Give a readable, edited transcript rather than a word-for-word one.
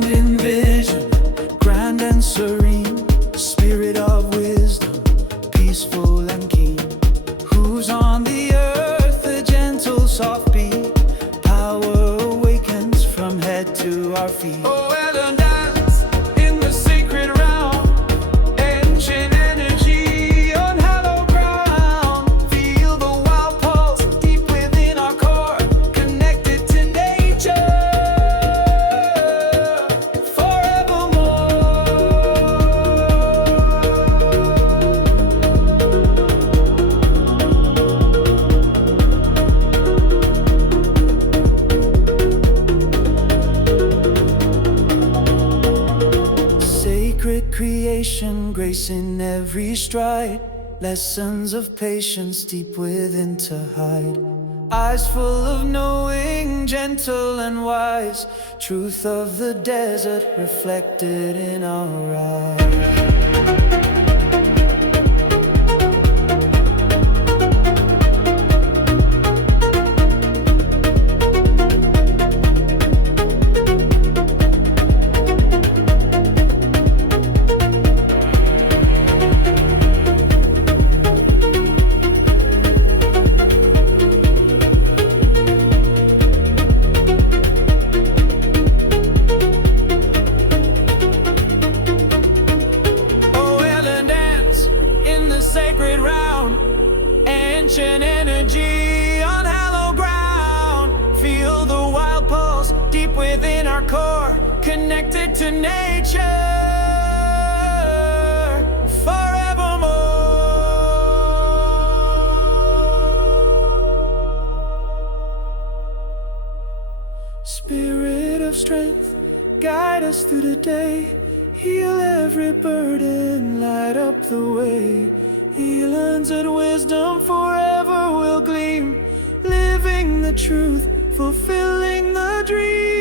beyond envision, grand and serene, spirit of wisdom, peaceful and keen. Who's on the earth, a gentle soft beat, power awakens from head to our feet. Oh, well, and dance in the sacred realm, ancient energy on hallowed ground. Feel the wild pulse deep within our core, connected to nature forevermore. Sacred creation, grace in every stride, lessons of patience deep within to hide. Eyes full of knowing, gentle and wise, truth of the desert reflected in our eyes. Sacred round, ancient energy on hallowed ground. Feel the wild pulse deep within our core, connected to nature forevermore. Spirit of strength, guide us through the day. Heal every burden, light up the way. Healings and wisdom forever will gleam, living the truth, fulfilling the dream.